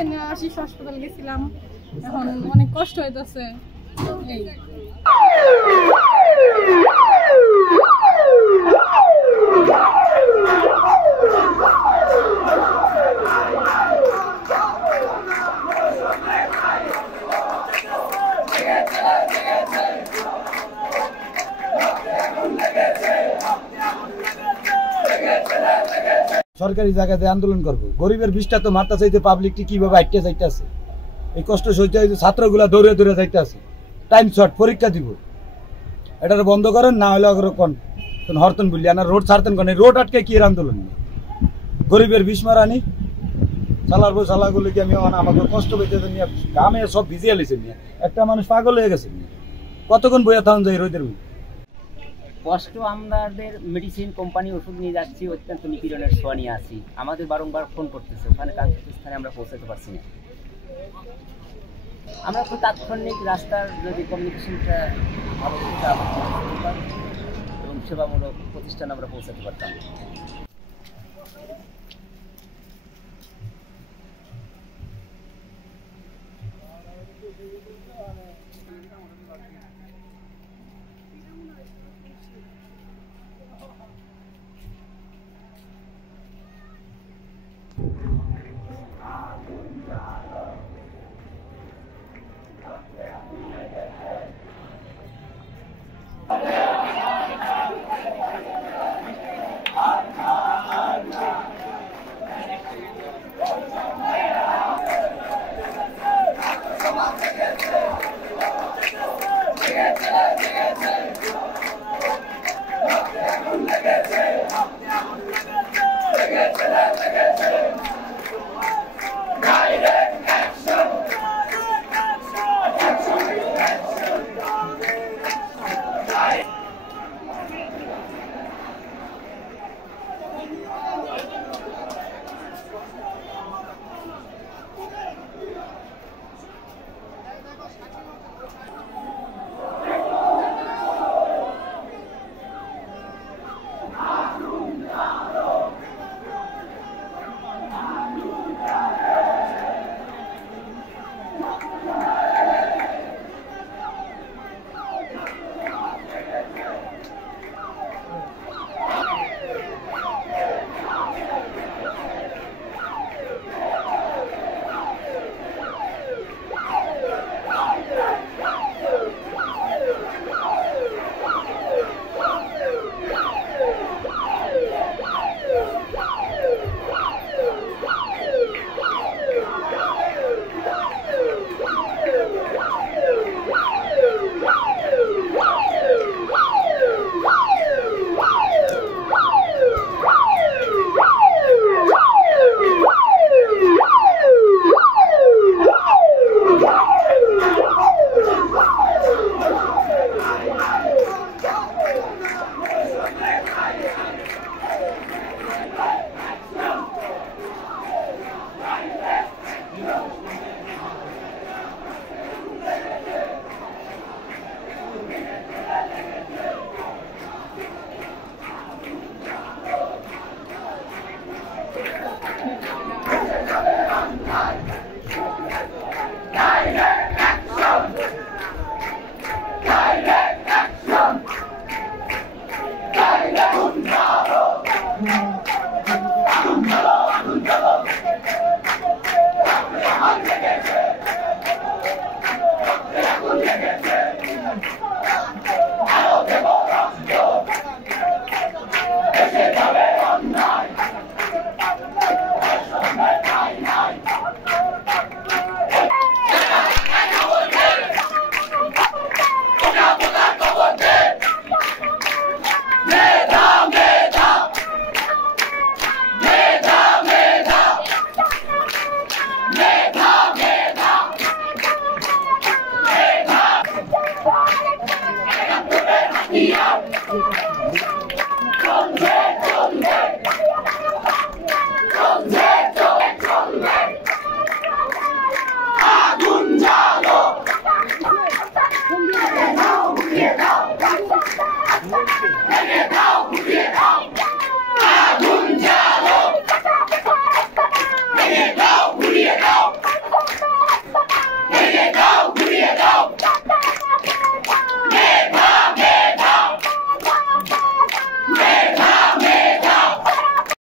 বাসায় নিয়ে আসি, হাসপাতাল গেছিলাম, এখন অনেক কষ্ট হইতেছে। এই সরকারি জায়গাতে আন্দোলন করবো, গরিবের বিষটা তো মারতে চাইতে পাবলিকটি কিভাবে আটকে যাইতে আছে, এই কষ্ট সইতে হইতে ছাত্রগুলা দৌড়ে দৌড়ে যাইতে আছে, টাইম শর্ট, পরীক্ষা দিব, এটা বন্ধ করেন, না হলে কোন হরতন বললি আর রোড ছাড়তেন কোন, রোড আটকে কি এর আন্দোলন, গরিবের বিষ মারানি চালার বই চালাগুলো কি আমি আমাকে কষ্ট পেতে নিয়ে গামে সব ভিজিয়ে লিছে নিয়ে একটা মানুষ পাগল হয়ে গেছে নিয়ে কতক্ষণ বইয়া থাকুন যাই রোদের কষ্ট। আমাদের মেডিসিন কোম্পানি ওষুধ নিয়ে যাচ্ছি, অত্যন্ত নিপীড়নের ছোঁয়া নিয়ে আছি, আমাদের বারংবার ফোন করতেছে, ওখানে কাঙ্ক্ষিত স্থানে আমরা পৌঁছাতে পারছি না। আমরা তো তাৎক্ষণিক রাস্তার যদি কমিউনিকেশনটা ভালো এবং সেবামূলক প্রতিষ্ঠানে আমরা পৌঁছাতে পারতাম।